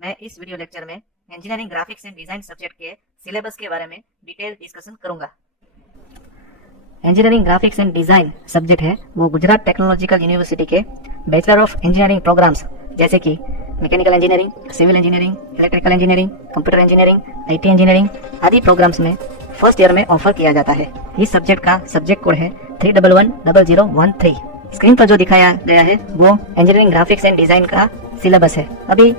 मैं इस video lecture में engineering graphics and design subject के सिलेबस के बारे में डिटेल डिस्कशन करूंगा। Engineering graphics and design subject है वो गुजरात टेक्नोलॉजिकल यूनिवर्सिटी के बैचलर ऑफ इंजीनियरिंग प्रोग्राम्स जैसे कि mechanical engineering, civil engineering, electrical engineering, computer engineering, IT engineering आदि प्रोग्राम्स में फर्स्ट ईयर में ऑफर किया जाता है। इस सब्जेक्ट का सब्जेक्ट कोड है 3110013। स्क्रीन पर जो दिखाया गया है वो इंजीनियरिंग ग्राफिक्स एंड डिजाइन का सिलेबस है। अभी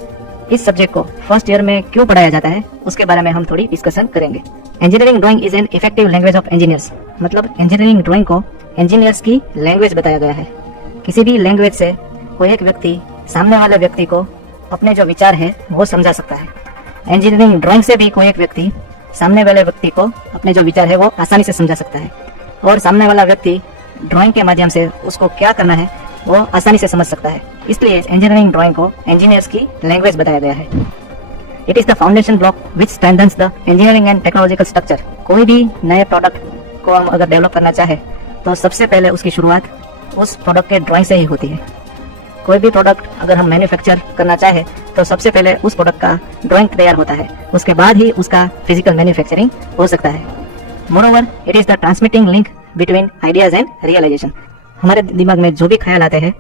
इस सब्जेक्ट को फर्स्ट ईयर में क्यों पढ़ाया जाता है उसके बारे में हम थोड़ी डिस्कशन करेंगे। Engineering drawing is an effective language of engineers, मतलब इंजीनियरिंग ड्राइंग को इंजीनियर्स की लैंग्वेज बताया गया है। किसी भी लैंग्वेज से कोई एक व्यक्ति सामने वाले व्यक्ति को अपने जो विचार है वो समझा सकता है। इंजीनियरिंग ड्राइंग से भी कोई एक व्यक्ति सामने वाले व्यक्ति को अपने जो विचार है वो आसानी से समझा सकता है और सामने वाला व्यक्ति ड्राइंग के माध्यम से उसको क्या करना है वो आसानी से समझ सकता है। इसलिए इंजीनियरिंग ड्राइंग को इंजीनियर्स की लैंग्वेज बताया गया है। It is the foundation block which strengthens the engineering and technological structure. कोई भी नए प्रोडक्ट को हम अगर डेवलप करना चाहे तो सबसे पहले उसकी शुरुआत उस प्रोडक्ट के ड्राइंग से ही होती है। कोई भी प्रोडक्ट अगर हम मैन्युफैक्चर करना चाहे तो सबसे पहले उस प्रोडक्ट का ड्राइंग तैयार होता है, उसके बाद ही उसका फिजिकल मैन्युफैक्चरिंग हो सकता है। Moreover it is the transmitting link between ideas and realisation. हमारे दिमाग में जो भी ख्याल आते हैं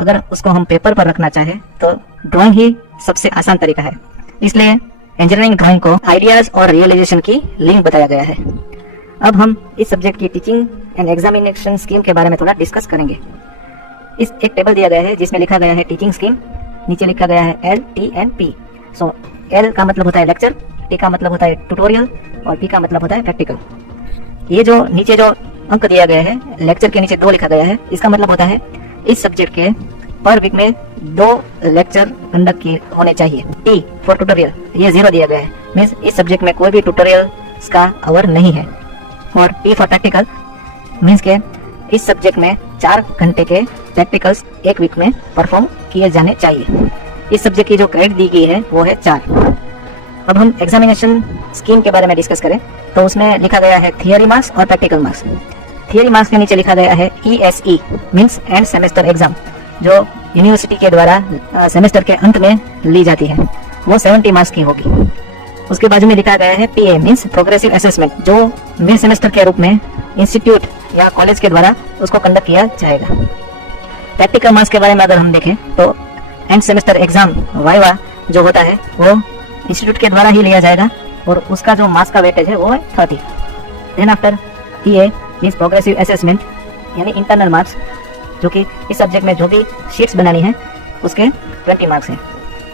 अगर उसको हम पेपर पर रखना चाहे तो ड्राइंग ही सबसे आसान तरीका है। इसलिए इंजीनियरिंग ड्राइंग को आइडियाज और रियलाइजेशन की लिंक बताया गया है। अब हम इस सब्जेक्ट की टीचिंग एंड एग्जामिनेशन स्कीम के बारे में थोड़ा डिस्कस करेंगे। इस एक टेबल दिया गया है जिसमें लिखा गया है टीचिंग स्कीम, नीचे लिखा गया है L, T and P। So L का मतलब होता है लेक्चर, T का मतलब होता है ट्यूटोरियल और P का मतलब होता है प्रैक्टिकल। ये जो नीचे जो अंक दिया गया है लेक्चर के नीचे 2 लिखा गया है, इसका मतलब होता है इस सब्जेक्ट के पर वीक में 2 लेक्चर कंडक्ट किए होने चाहिए। T फॉर ट्यूटोरियल, ये 0 दिया गया है, मीन्स इस सब्जेक्ट में कोई भी ट्यूटोरियल का आवर नहीं है। और P फॉर प्रैक्टिकल मीन्स के इस सब्जेक्ट में 4 घंटे के प्रैक्टिकल्स एक वीक में परफॉर्म किए जाने चाहिए। इस सब्जेक्ट की जो क्रेडिट दी गई है वो है 4। अब हम एग्जामिनेशन स्कीम के बारे में डिस्कस करें तो उसमें लिखा गया है थियरी मार्क्स और प्रैक्टिकल मार्क्स। थियरी मार्क्स के नीचे लिखा गया है ESE means end semester exam, जो यूनिवर्सिटी के द्वारा सेमेस्टर के अंत में ली जाती है, वो 70 मार्क्स की होगी। उसके बाजू में लिखा गया है PA मीन्स प्रोग्रेसिव असेसमेंट, जो मिड सेमेस्टर के रूप में इंस्टीट्यूट या कॉलेज के द्वारा उसको कंडक्ट किया जाएगा। प्रैक्टिकल मार्क्स के बारे में अगर हम देखें तो एंड सेमेस्टर एग्जाम वाइवा जो होता है वो इंस्टीट्यूट के द्वारा ही लिया जाएगा और उसका जो मार्क्स का वेटेज है वो है 30। Then after PA means progressive assessment यानी इंटरनल मार्क्स, जो कि इस सब्जेक्ट में जो भी शीट्स बनानी है उसके 20 मार्क्स हैं।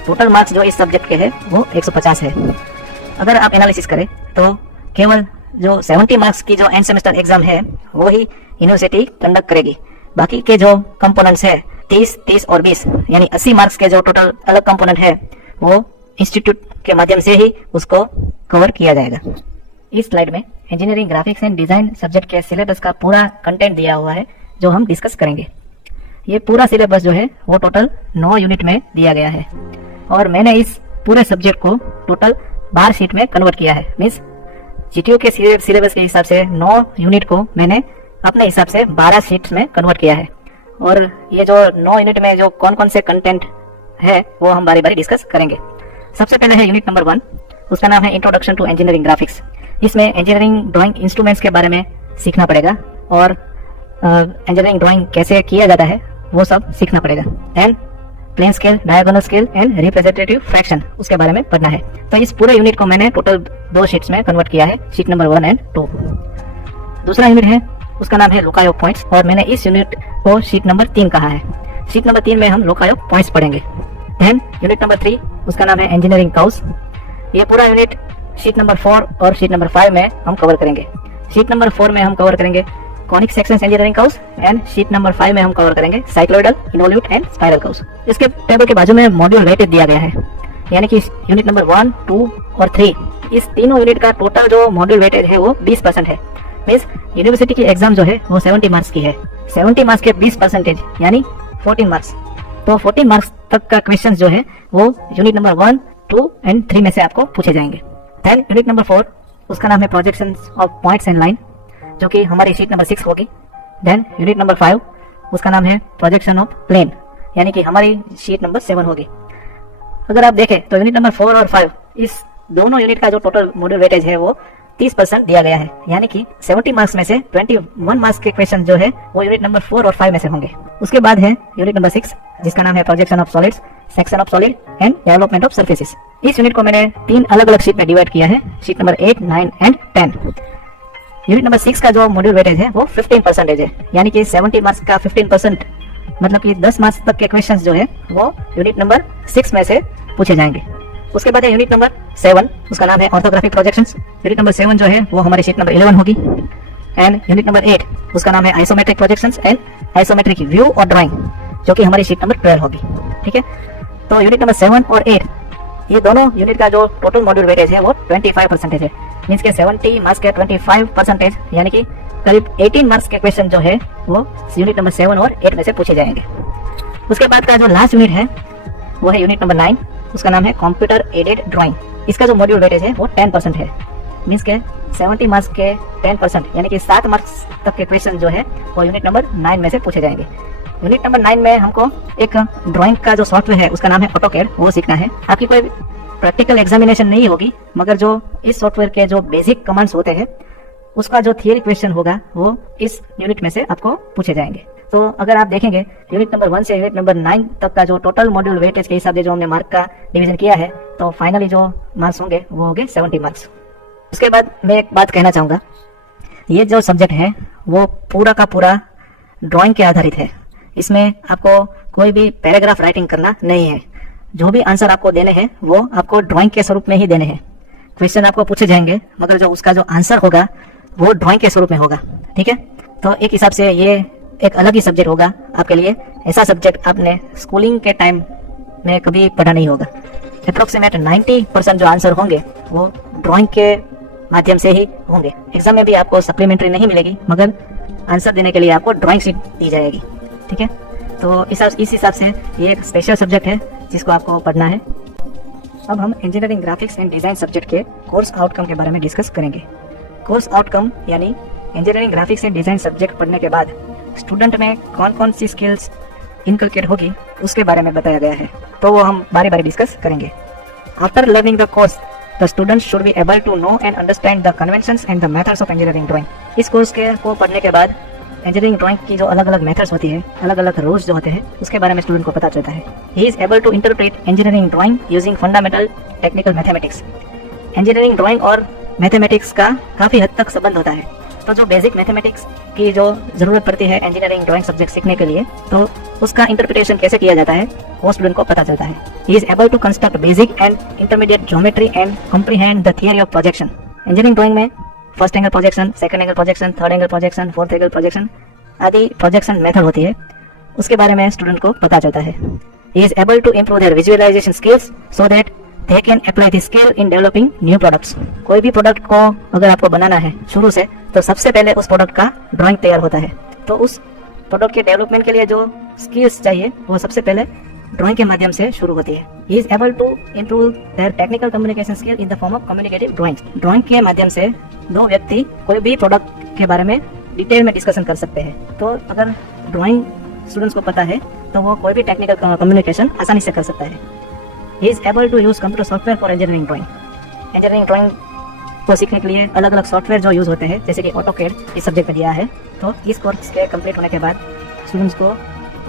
टोटल मार्क्स जो इस सब्जेक्ट के हैं वो 150 है। अगर आप एनालिसिस करें तो केवल जो 70 मार्क्स की जो एंड सेमेस्टर एग्जाम है वो ही यूनिवर्सिटी कंडक्ट करेगी। बाकी के जो कंपोनेंट्स है 30, 30 और 20 यानी 80 मार्क्स के जो टोटल अलग कंपोनेंट है वो इंस्टीट्यूट के माध्यम से ही उसको कवर किया जाएगा। इस स्लाइड में engineering graphics and design subject के सिलेबस का पूरा कंटेंट दिया हुआ है जो हम डिस्कस करेंगे। ये पूरा सिलेबस जो है वो टोटल 9 यूनिट में दिया गया है और मैंने इस पूरे सब्जेक्ट को टोटल 12 शीट में कन्वर्ट किया है। मीन्स GTU के सिलेबस के हिसाब से 9 यूनिट को मैंने अपने हिसाब से 12 शीट्स में कन्वर्ट किया है। और ये जो 9 यूनिट में जो कौन कौन से कंटेंट है वो हम बारी बारी डिस्कस करेंगे। सबसे पहले है यूनिट नंबर 1, उसका नाम है इंट्रोडक्शन टू इंजीनियरिंग ग्राफिक्स। इसमें इंजीनियरिंग ड्राइंग इंस्ट्रूमेंट्स के बारे में सीखना पड़ेगा और इंजीनियरिंग ड्राइंग कैसे किया जाता है वो सब सीखना पड़ेगा। And plane scale, diagonal scale and representative fraction उसके बारे में पढ़ना है। तो इस पूरे यूनिट को मैंने टोटल 2 शीट्स में कन्वर्ट किया है, शीट नंबर 1 एंड 2। दूसरा यूनिट है उसका नाम है लोकायोग पॉइंट्स और मैंने इस यूनिट को शीट नंबर 3 कहा है। शीट नंबर 3 में हम लोकायोग पॉइंट्स पढ़ेंगे। देन यूनिट नंबर 3 उसका नाम है इंजीनियरिंग कर्व्स। ये पूरा यूनिट शीट नंबर 4 और शीट नंबर 5 में हम कवर करेंगे। शीट नंबर 4 में हम कवर करेंगे conic sections engineering curves and sheet number 5 में हम कवर करेंगे cycloidal, involute and spiral curves. इसके टेबल के बाजू में मॉड्यूल वेटेज दिया गया है, यानी कि यूनिट नंबर 1, 2 और 3 इस तीनों यूनिट का टोटल जो मॉड्यूल वेटेज है वो 20% है। मीन्स यूनिवर्सिटी की एग्जाम जो है वो 70 मार्क्स की है। 70 मार्क्स के 20% यानी 14 मार्क्स। तो 14 मार्क्स तक का क्वेश्चन जो है वो यूनिट नंबर 1, 2 एंड 3 में से आपको पूछे जाएंगे। देन यूनिट नंबर 4 उसका नाम है projections of points and line, जो कि हमारी शीट नंबर 6 होगी। देन यूनिट नंबर 5 उसका नाम है प्रोजेक्शन ऑफ प्लेन, यानी कि हमारी शीट नंबर 7 होगी। अगर आप देखें तो यूनिट नंबर 4 और 5 इस दोनों यूनिट का जो टोटल मॉड्यूल वेटेज है वो 30% दिया गया है, यानी कि 70 मार्क्स में से 21 मार्क्स के क्वेश्चन जो है वो यूनिट नंबर 4 और 5 में से होंगे। उसके बाद है यूनिट नंबर 6 जिसका नाम है projection of solids, section of solid and development of surfaces. इस यूनिट को मैंने 3 अलग अलग शीट में डिवाइड किया है, sheet number 8, 9 and 10। Unit number 6 का जो मॉड्यूल वेटेज है वो 15% है, यानी कि 70 मार्क्स का 15% मतलब कि 10 मार्क्स तक के क्वेश्चंस जो है वो यूनिट नंबर 6 में से पूछे जाएंगे। उसके बाद है यूनिट नंबर 7, उसका नाम है ऑर्थोग्राफिक प्रोजेक्शंस। यूनिट नंबर 7 जो है वो हमारी शीट नंबर 11 होगी। एंड यूनिट नंबर 8 उसका नाम है isometric projections and isometric view और ड्राइंग, जो कि हमारी शीट नंबर 12 होगी। ठीक है, तो यूनिट नंबर 7 और 8 ये दोनों यूनिट का जो टोटल मॉड्यूल वेटेज है वो 25% है, मीन्स के 70 मार्क्स के 25% यानी कि करीब 18 मार्क्स के क्वेश्चन जो है वो यूनिट नंबर 7 और 8 में से पूछे जाएंगे। उसके बाद का जो लास्ट यूनिट है वो है यूनिट नंबर 9, उसका नाम है कंप्यूटर एडेड ड्राइंग। इसका जो मॉड्यूल वेटेज है वो 10% है, मीन्स के 70 मार्क्स के 10% यानी कि 7 मार्क्स तक के क्वेश्चन जो है वो यूनिट नंबर 9 में से पूछे जाएंगे। यूनिट नंबर 9 में हमको एक ड्राइंग का जो सॉफ्टवेयर है उसका नाम है ऑटोकैड, वो सीखना है। आपकी कोई प्रैक्टिकल एग्जामिनेशन नहीं होगी, मगर जो इस सॉफ्टवेयर के जो बेसिक कमांड्स होते हैं उसका जो थियरी क्वेश्चन होगा वो इस यूनिट में से आपको पूछे जाएंगे। तो अगर आप देखेंगे यूनिट नंबर 1 से यूनिट नंबर 9 तक का जो टोटल मॉड्यूल वेटेज के हिसाब से जो हमने मार्क का डिवीजन किया है, तो फाइनली जो मार्क्स होंगे वो होंगे 70 मार्क्स। उसके बाद मैं एक बात कहना चाहूँगा, ये जो सब्जेक्ट है वो पूरा का पूरा ड्राइंग के आधारित है। इसमें आपको कोई भी पैराग्राफ राइटिंग करना नहीं है। जो भी आंसर आपको देने हैं वो आपको ड्राइंग के स्वरूप में ही देने हैं। क्वेश्चन आपको पूछे जाएंगे मगर जो उसका जो आंसर होगा वो ड्राइंग के स्वरूप में होगा। ठीक है, तो एक हिसाब से ये एक अलग ही सब्जेक्ट होगा आपके लिए। ऐसा सब्जेक्ट आपने स्कूलिंग के टाइम में कभी पढ़ा नहीं होगा। अप्रोक्सीमेट 90% जो आंसर होंगे वो ड्राइंग के माध्यम से ही होंगे। एग्जाम में भी आपको सप्लीमेंट्री नहीं मिलेगी, मगर आंसर देने के लिए आपको ड्राइंग शीट दी जाएगी। ठीक है, तो इस हिसाब से ये एक स्पेशल सब्जेक्ट है जिसको आपको पढ़ना है। अब हम engineering graphics and design subject के कोर्स आउटकम के बारे में डिस्कस करेंगे। कोर्स आउटकम यानी engineering graphics and design subject पढ़ने के बाद स्टूडेंट में कौन कौन सी स्किल्स इनकलकेट होगी उसके बारे में बताया गया है, तो वो हम बारी बारी डिस्कस करेंगे। After learning the course the student should be able to know and understand the conventions and the methods of engineering drawing. इस कोर्स के को पढ़ने के बाद इंजीनियरिंग ड्राइंग की जो अलग अलग मेथड्स होती है, अलग अलग रूल्स जो होते हैं, उसके बारे में स्टूडेंट को पता चलता है। He is able to interpret engineering drawing using fundamental technical mathematics. Engineering drawing और मैथमेटिक्स का काफ़ी हद तक संबंध होता है, तो जो बेसिक मैथमेटिक्स की जो ज़रूरत पड़ती है इंजीनियरिंग ड्राइंग सब्जेक्ट सीखने के लिए, तो उसका इंटरप्रिटेशन कैसे किया जाता है वो स्टूडेंट को पता चलता है। He is able to construct basic and intermediate geometry and comprehend the theory of projection. Engineering drawing में first angle projection, second angle projection, third angle projection, fourth angle projection आदि प्रोजेक्शन मेथड होती है, उसके बारे में student को पता चलता है। He is able to improve their visualisation skills so that they can apply this skill in developing new products। कोई भी प्रोडक्ट को अगर आपको बनाना है शुरू से, तो सबसे पहले उस प्रोडक्ट का ड्राइंग तैयार होता है। तो उस प्रोडक्ट के डेवलपमेंट के लिए जो स्किल्स चाहिए वो सबसे पहले ड्राइंग के माध्यम से शुरू होती है। He is able to improve their technical communication skill in the form of communicative drawing. Drawing के माध्यम से दो व्यक्ति कोई भी प्रोडक्ट के बारे में डिटेल में डिस्कशन कर सकते हैं। तो अगर ड्राइंग स्टूडेंट्स को पता है तो वो कोई भी टेक्निकल कम्युनिकेशन आसानी से कर सकता है। He is able to use computer software for engineering drawing। Engineering drawing को सीखने के लिए अलग अलग सॉफ्टवेयर जो यूज़ होते हैं, जैसे कि ऑटोकैड इस सब्जेक्ट में दिया है। तो इस कोर्स के कंप्लीट होने के बाद स्टूडेंट्स को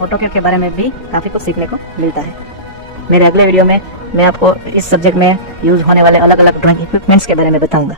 ऑटोकैड के बारे में भी काफ़ी कुछ सीखने को मिलता है। मेरे अगले वीडियो में मैं आपको इस सब्जेक्ट में यूज़ होने वाले अलग अलग ड्राइंग इक्विपमेंट्स के बारे में बताऊँगा।